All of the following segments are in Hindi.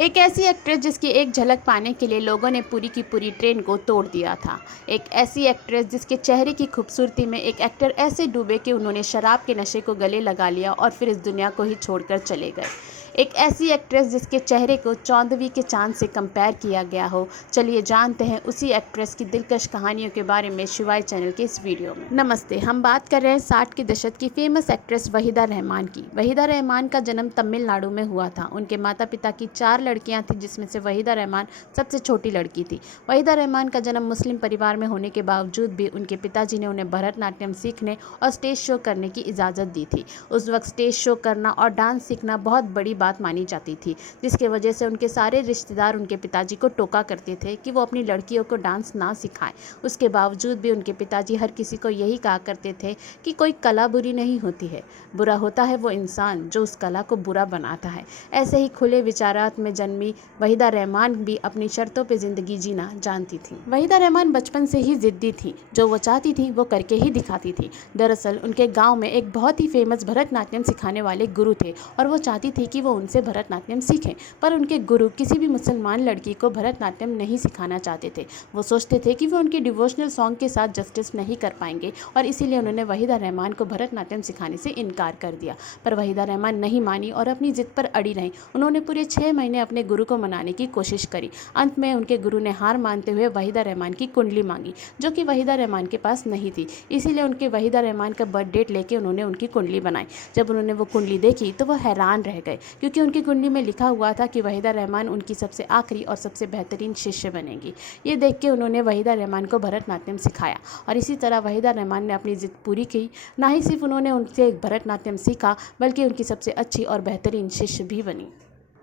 एक ऐसी एक्ट्रेस जिसकी एक झलक पाने के लिए लोगों ने पूरी की पूरी ट्रेन को तोड़ दिया था। एक ऐसी एक्ट्रेस जिसके चेहरे की खूबसूरती में एक एक्टर ऐसे डूबे कि उन्होंने शराब के नशे को गले लगा लिया और फिर इस दुनिया को ही छोड़कर चले गए। एक ऐसी एक्ट्रेस जिसके चेहरे को चौदहवीं के चांद से कंपेयर किया गया हो। चलिए जानते हैं उसी एक्ट्रेस की दिलकश कहानियों के बारे में शिवाय चैनल के इस वीडियो में। नमस्ते, हम बात कर रहे हैं 60 के दशक की फेमस एक्ट्रेस वहीदा रहमान की। वहीदा रहमान का जन्म तमिलनाडु में हुआ था। उनके माता पिता की 4 लड़कियां थीं, जिसमें से वहीदा रहमान सबसे छोटी लड़की थी। वहीदा रहमान का जन्म मुस्लिम परिवार में होने के बावजूद भी उनके पिताजी ने उन्हें भरतनाट्यम सीखने और स्टेज शो करने की इजाज़त दी थी। उस वक्त स्टेज शो करना और डांस सीखना बहुत बड़ी बात मानी जाती थी, जिसकी वजह से उनके सारे रिश्तेदार उनके पिताजी को टोका करते थे कि वो अपनी लड़कियों को डांस ना सिखाएं। उसके बावजूद भी उनके पिताजी हर किसी को यही कहा करते थे कि कोई कला बुरी नहीं होती है, बुरा होता है वो इंसान जो उस कला को बुरा बनाता है। ऐसे ही खुले विचारात में जन्मी वहीदा रहमान भी अपनी शर्तों पर जिंदगी जीना जानती थी। वहीदा रहमान बचपन से ही जिद्दी थी। जो वो चाहती थी वो करके ही दिखाती थी। दरअसल उनके गांव में एक बहुत ही फेमस भरतनाट्यम सिखाने वाले गुरु थे और वो चाहती थी कि वो उनसे भरतनाट्यम सीखें, पर उनके गुरु किसी भी मुसलमान लड़की को भरतनाट्यम नहीं सिखाना चाहते थे। वो सोचते थे कि वो उनके डिवोशनल सॉन्ग के साथ जस्टिस नहीं कर पाएंगे और इसीलिए उन्होंने वहीदा रहमान को भरतनाट्यम सिखाने से इनकार कर दिया। पर वहीदा रहमान नहीं मानी और अपनी जिद पर अड़ी रहीं। उन्होंने पूरे 6 महीने अपने गुरु को मनाने की कोशिश करी। अंत में उनके गुरु ने हार मानते हुए वहीदा रहमान की कुंडली मांगी, जो कि वहीदा रहमान के पास नहीं थी। इसीलिए उनके वहीदा रहमान का बर्थ डेट लेके उन्होंने उनकी कुंडली बनाई। जब उन्होंने वो कुंडली देखी तो वो हैरान रह गए, क्योंकि उनकी कुंडली में लिखा हुआ था कि वहीदा रहमान उनकी सबसे आखिरी और सबसे बेहतरीन शिष्य बनेंगी। ये देख के उन्होंने वहीदा रहमान को भरतनाट्यम सिखाया और इसी तरह वहीदा रहमान ने अपनी जिद पूरी की। ना ही सिर्फ उन्होंने उनसे भरतनाट्यम सीखा, बल्कि उनकी सबसे अच्छी और बेहतरीन शिष्य भी बनी।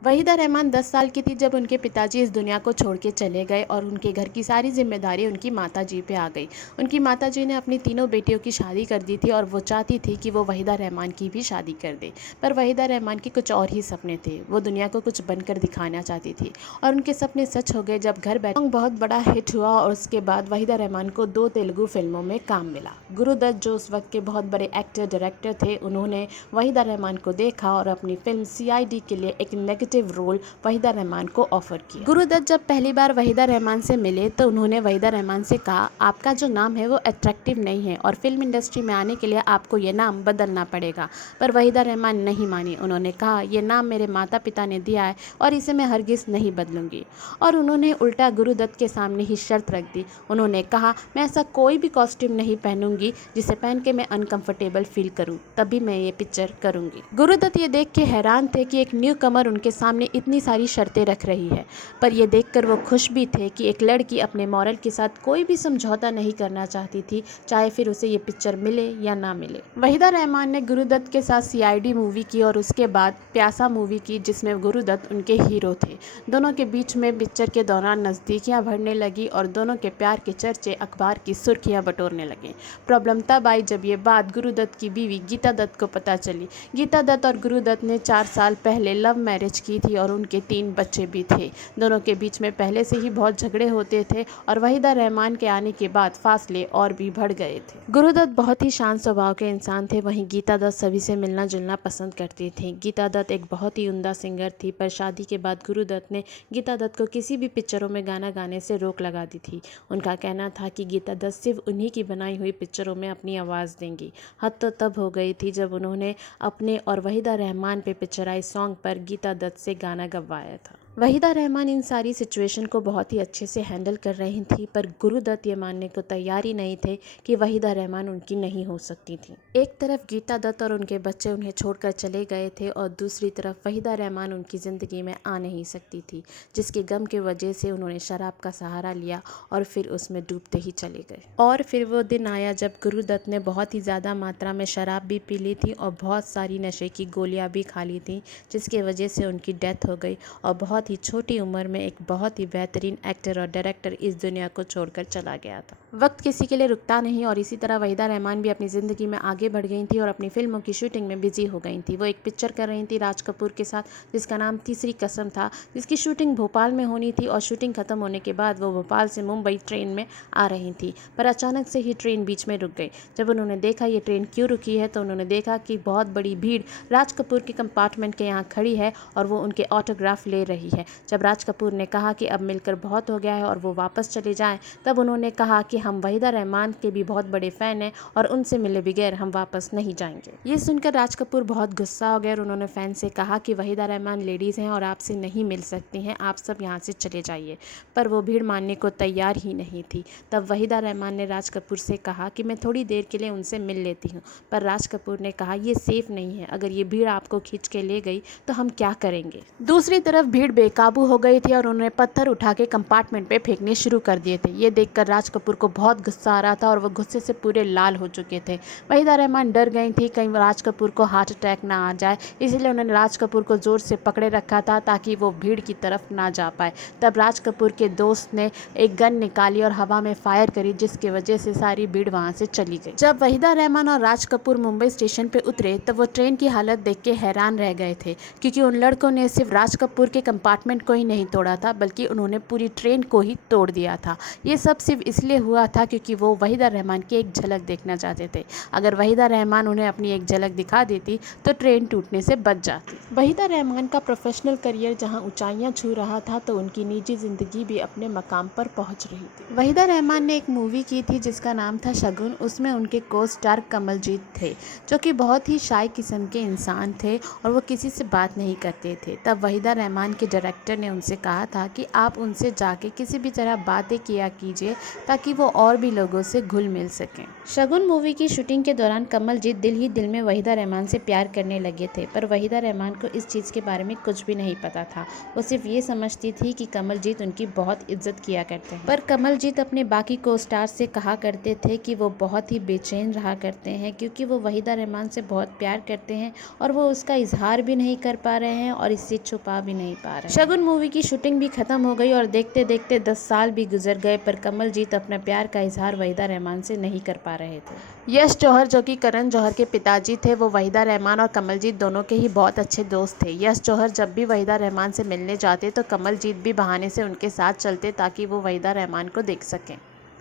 वहीदा रहमान 10 साल की थी जब उनके पिताजी इस दुनिया को छोड़ के चले गए और उनके घर की सारी जिम्मेदारी उनकी माताजी पे आ गई। उनकी माताजी ने अपनी तीनों बेटियों की शादी कर दी थी और वो चाहती थी कि वो वहीदा रहमान की भी शादी कर दे। पर वहीदा रहमान के कुछ और ही सपने थे। वो दुनिया को कुछ बनकर दिखाना चाहती थी और उनके सपने सच हो गए जब घर बैठ सॉन्ग बहुत बड़ा हिट हुआ और उसके बाद वहीदा रहमान को 2 तेलुगु फिल्मों में काम मिला। गुरुदत्त, जो उस वक्त के बहुत बड़े एक्टर डायरेक्टर थे, उन्होंने वहीदा रहमान को देखा और अपनी फिल्म CID के लिए एक नेगेटिव रोल वहीदा रहमान को ऑफर किया। गुरुदत्त जब पहली बार वहीदा रहमान से मिले तो उन्होंने वहीदा रहमान से कहा, आपका जो नाम है वो अट्रैक्टिव नहीं है और फिल्म इंडस्ट्री में आने के लिए आपको ये नाम बदलना पड़ेगा। पर वहीदा रहमान नहीं मानी। उन्होंने कहा, ये नाम मेरे माता पिता ने दिया है और इसे मैं हरगिज नहीं बदलूंगी। और उन्होंने उल्टा गुरुदत्त के सामने ही शर्त रख दी। उन्होंने कहा, मैं ऐसा कोई भी कॉस्ट्यूम नहीं पहनूंगी जिसे पहन के मैं अनकंफर्टेबल फील करूं, तभी मैं ये पिक्चर करूंगी। गुरुदत्त ये देख के हैरान थे कि एक न्यू कमर उनके सामने इतनी सारी शर्तें रख रही है, पर ये देखकर वो खुश भी थे कि एक लड़की अपने मॉरल के साथ कोई भी समझौता नहीं करना चाहती थी, चाहे फिर उसे ये पिक्चर मिले या ना मिले। वहीदा रहमान ने गुरुदत्त के साथ CID मूवी की और उसके बाद प्यासा मूवी की, जिसमें गुरुदत्त उनके हीरो थे। दोनों के बीच में पिक्चर के दौरान नज़दीकियां बढ़ने लगी और दोनों के प्यार के चर्चे अखबार की सुर्खियां बटोरने लगे। प्रॉब्लम तब आई जब ये बात गुरुदत्त की बीवी गीता दत्त को पता चली। गीता दत्त और गुरुदत्त ने 4 साल पहले लव मैरिज की थी और उनके 3 बच्चे भी थे। दोनों के बीच में पहले से ही बहुत झगड़े होते थे और वहीदा रहमान के आने के बाद फासले और भी बढ़ गए थे। गुरुदत्त बहुत ही शांत स्वभाव के इंसान थे, वहीं गीता दत्त सभी से मिलना जुलना पसंद करती थी। गीता दत्त एक बहुत ही उम्दा सिंगर थी, पर शादी के बाद गुरुदत्त ने गीता दत्त को किसी भी पिक्चरों में गाना गाने से रोक लगा दी थी। उनका कहना था कि गीता दत्त सिर्फ उन्हीं की बनाई हुई पिक्चरों में अपनी आवाज़ देंगी। हद तो तब हो गई थी जब उन्होंने अपने और वहीदा रहमान पे पिक्चराइज सॉन्ग पर गीता दत्त से गाना गवाया था। वहीदा रहमान इन सारी सिचुएशन को बहुत ही अच्छे से हैंडल कर रही थी, पर गुरुदत्त ये मानने को तैयार ही नहीं थे कि वहीदा रहमान उनकी नहीं हो सकती थी। एक तरफ गीता दत्त और उनके बच्चे उन्हें छोड़कर चले गए थे और दूसरी तरफ वहीदा रहमान उनकी ज़िंदगी में आ नहीं सकती थी, जिसके गम के वजह से उन्होंने शराब का सहारा लिया और फिर उसमें डूबते ही चले गए। और फिर वो दिन आया जब गुरुदत्त ने बहुत ही ज़्यादा मात्रा में शराब भी पी ली थी और बहुत सारी नशे की गोलियाँ भी खा ली थी, जिसकी वजह से उनकी डेथ हो गई और बहुत ही छोटी उम्र में एक बहुत ही बेहतरीन एक्टर और डायरेक्टर इस दुनिया को छोड़कर चला गया था। वक्त किसी के लिए रुकता नहीं और इसी तरह वहीदा रहमान भी अपनी ज़िंदगी में आगे बढ़ गई थी और अपनी फिल्मों की शूटिंग में बिजी हो गई थी। वो एक पिक्चर कर रही थी राज कपूर के साथ, जिसका नाम तीसरी कसम था, जिसकी शूटिंग भोपाल में होनी थी और शूटिंग खत्म होने के बाद वो भोपाल से मुंबई ट्रेन में आ रही थी, पर अचानक से ही ट्रेन बीच में रुक गई। जब उन्होंने देखा ये ट्रेन क्यों रुकी है तो उन्होंने देखा कि बहुत बड़ी भीड़ राज कपूर के कंपार्टमेंट के यहाँ खड़ी है और वो उनके ऑटोग्राफ ले रही है। जब राज कपूर ने कहा कि अब मिलकर बहुत हो गया है और वो वापस चले जाएं, तब उन्होंने कहा कि हम वहीदा रहमान के भी बहुत बड़े फ़ैन हैं और उनसे मिले बगैर हम वापस नहीं जाएंगे। ये सुनकर राज कपूर बहुत गुस्सा हो गए और उन्होंने फ़ैन से कहा कि वहीदा रहमान लेडीज़ हैं और आपसे नहीं मिल सकती हैं, आप सब यहाँ से चले जाइए। पर वो भीड़ मानने को तैयार ही नहीं थी। तब वहीदा रहमान ने राज कपूर से कहा कि मैं थोड़ी देर के लिए उनसे मिल लेती हूँ। पर राज कपूर ने कहा ये सेफ़ नहीं है, अगर ये भीड़ आपको खींच के ले गई तो हम क्या करेंगे। दूसरी तरफ भीड़ बेकाबू हो गई थी और उन्होंने पत्थर उठा के कंपार्टमेंट पे फेंकने शुरू कर दिए थे। ये देखकर राज कपूर को बहुत गुस्सा आ रहा था और वो गुस्से से पूरे लाल हो चुके थे। वहीदा रहमान डर गई थी कहीं राज कपूर को हार्ट अटैक ना आ जाए, इसलिए उन्होंने राज कपूर को ज़ोर से पकड़े रखा था ताकि वो भीड़ की तरफ ना जा पाए। तब राज कपूर के दोस्त ने एक गन निकाली और हवा में फायर करी, जिसकी वजह से सारी भीड़ वहाँ से चली गई। जब वहीदा रहमान और राज कपूर मुंबई स्टेशन पे उतरे तब वो ट्रेन की हालत देख के हैरान रह गए थे, क्योंकि उन लड़कों ने सिर्फ राज कपूर के कंपार्टमेंट को ही नहीं तोड़ा था बल्कि उन्होंने पूरी ट्रेन को ही तोड़ दिया था। ये सब सिर्फ इसलिए हुआ था क्योंकि वो वहीदा रहमान की एक झलक देखना चाहते थे। अगर वहीदा रहमान उन्हें अपनी एक झलक दिखा देती तो ट्रेन टूटने से बच जाती। वहीदा रहमान का प्रोफेशनल करियर जहां ऊंचाइयां छू रहा था तो उनकी निजी जिंदगी भी अपने मकाम पर पहुंच रही थी। वहीदा रहमान ने एक मूवी की थी जिसका नाम था शगुन। उसमें उनके को स्टार कमलजीत थे, जो कि बहुत ही शाय किस्म के इंसान थे और वो किसी से बात नहीं करते थे। तब वहीदा रहमान के डायरेक्टर ने उनसे कहा था कि आप उनसे जाके किसी भी तरह बातें किया कीजिए ताकि वो और भी लोगों से घुल मिल सकें। शगुन मूवी की शूटिंग के दौरान कमलजीत दिल ही दिल में वहीदा रहमान से प्यार करने लगे थे, पर वहीदा रहमान को इस चीज़ के बारे में कुछ भी नहीं पता था। वो सिर्फ ये समझती थी कि कमलजीत उनकी बहुत इज्जत किया करते हैं। पर कमलजीत अपने बाकी को स्टार से कहा करते थे कि वो बहुत ही बेचैन रहा करते हैं क्योंकि वो वहीदा रहमान से बहुत प्यार करते हैं और वो उसका इजहार भी नहीं कर पा रहे हैं और इससे छुपा भी नहीं पा रहे हैं। शगुन मूवी की शूटिंग भी खत्म हो गई और देखते देखते 10 साल भी गुजर गए, पर कमलजीत अपना प्यार का इजहार वहीदा रहमान से नहीं कर पा रहे थे। यश जौहर, जो कि करण जौहर के पिताजी थे, वो वहीदा रहमान और कमलजीत दोनों के ही बहुत अच्छे दोस्त थे। यश जौहर जब भी वहीदा रहमान से मिलने जाते तो कमलजीत भी बहाने से उनके साथ चलते ताकि वो वहीदा रहमान को देख सकें।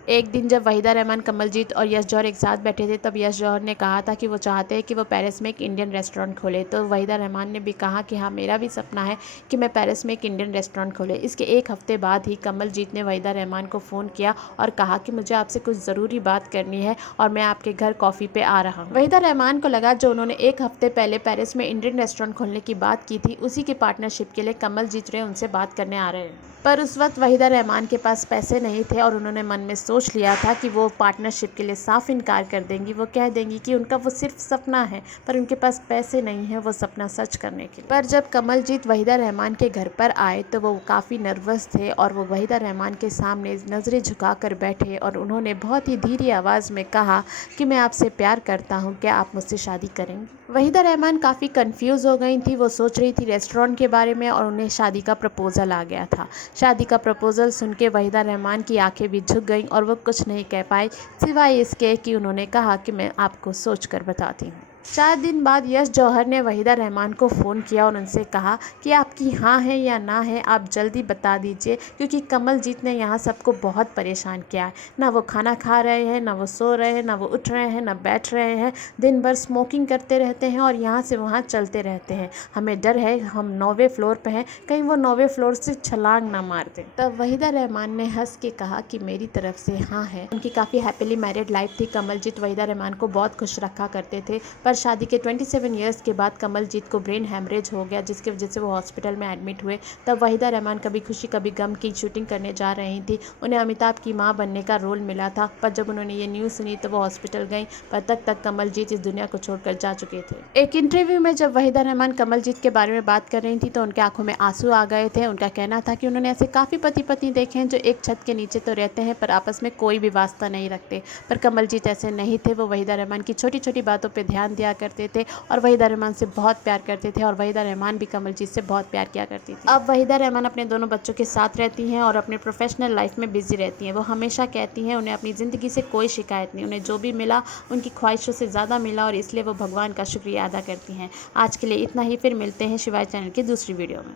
एक दिन जब वहीदा रहमान, कमलजीत और यश जौहर एक साथ बैठे थे तब यश जौहर ने कहा था कि वो चाहते हैं कि वो पेरिस में एक इंडियन रेस्टोरेंट खोले। तो वहीदा रहमान ने भी कहा कि हाँ, मेरा भी सपना है कि मैं पेरिस में एक इंडियन रेस्टोरेंट खोले। इसके एक हफ्ते बाद ही कमलजीत ने वहीदा रहमान को फ़ोन किया और कहा कि मुझे आपसे कुछ ज़रूरी बात करनी है और मैं आपके घर कॉफ़ी पे आ रहा हूँ। वहीदा रहमान को लगा जो उन्होंने एक हफ्ते पहले पेरिस में इंडियन रेस्टोरेंट खोलने की बात की थी, उसी की पार्टनरशिप के लिए कमलजीत उनसे बात करने आ रहे हैं। पर उस वक्त वहीदा रहमान के पास पैसे नहीं थे और उन्होंने मन में सोच लिया था कि वो पार्टनरशिप के लिए साफ इनकार कर देंगी। वो कह देंगी कि उनका वो सिर्फ सपना है, पर उनके पास पैसे नहीं है वो सपना सच करने के लिए। पर जब कमलजीत वहीदा रहमान के घर पर आए तो वो काफ़ी नर्वस थे और वो वहीदा रहमान के सामने नज़रें झुका कर बैठे और उन्होंने बहुत ही धीरे आवाज़ में कहा कि मैं आपसे प्यार करता हूँ, क्या आप मुझसे शादी करेंगी। वहीदा रहमान काफ़ी कंफ्यूज हो गई थी। वो सोच रही थी रेस्टोरेंट के बारे में और उन्हें शादी का प्रपोज़ल आ गया था। शादी का प्रपोज़ल सुन के वहीदा रहमान की आंखें भी झुक गईं और वो कुछ नहीं कह पाई सिवाय इसके कि उन्होंने कहा कि मैं आपको सोच कर बताती हूँ। 4 दिन बाद यश जौहर ने वहीदा रहमान को फ़ोन किया और उनसे कहा कि आपकी हाँ है या ना है, आप जल्दी बता दीजिए, क्योंकि कमलजीत ने यहाँ सबको बहुत परेशान किया है। ना वो खाना खा रहे हैं, ना वो सो रहे हैं, ना वो उठ रहे हैं, ना बैठ रहे हैं। दिन भर स्मोकिंग करते रहते हैं और यहाँ से वहाँ चलते रहते हैं। हमें डर है, हम 9वें फ्लोर पे हैं, कहीं वो 9वें फ्लोर से छलांग ना मार दें। तब वहीदा रहमान ने हंस के कहा कि मेरी तरफ से हाँ है। उनकी काफ़ी हैप्पीली मैरिड लाइफ थी। कमलजीत वहीदा रहमान को बहुत खुश रखा करते थे, पर शादी के 27 ईयर्स के बाद कमलजीत को ब्रेन हैमरेज हो गया, जिसकी वजह से वो हॉस्पिटल में एडमिट हुए। तब वहीदा रहमान कभी खुशी कभी गम की शूटिंग करने जा रही थी। उन्हें अमिताभ की मां बनने का रोल मिला था, पर जब उन्होंने ये न्यूज़ सुनी तो वो हॉस्पिटल गई, पर तक कमलजीत इस दुनिया को छोड़कर जा चुके थे। एक इंटरव्यू में जब वहीदा रहमान कमलजीत के बारे में बात कर रही थी तो उनके आंखों में आंसू आ गए थे। उनका कहना था कि उन्होंने ऐसे काफ़ी पति पत्नी देखे हैं जो एक छत के नीचे तो रहते हैं पर आपस में कोई भी वास्ता नहीं रखते, पर कमलजीत ऐसे नहीं थे। वो वहीदा रहमान की छोटी छोटी बातों पर ध्यान दिया करते थे और वहीदा रहमान से बहुत प्यार करते थे और वहीदा रहमान भी कमलजीत से बहुत प्यार किया करती थी। अब वहीदा रहमान अपने दोनों बच्चों के साथ रहती हैं और अपने प्रोफेशनल लाइफ में बिजी रहती हैं। वो हमेशा कहती हैं उन्हें अपनी ज़िंदगी से कोई शिकायत नहीं, उन्हें जो भी मिला उनकी ख्वाहिशों से ज़्यादा मिला और इसलिए वो भगवान का शुक्रिया अदा करती हैं। आज के लिए इतना ही, फिर मिलते हैं शिवाय चैनल की दूसरी वीडियो में।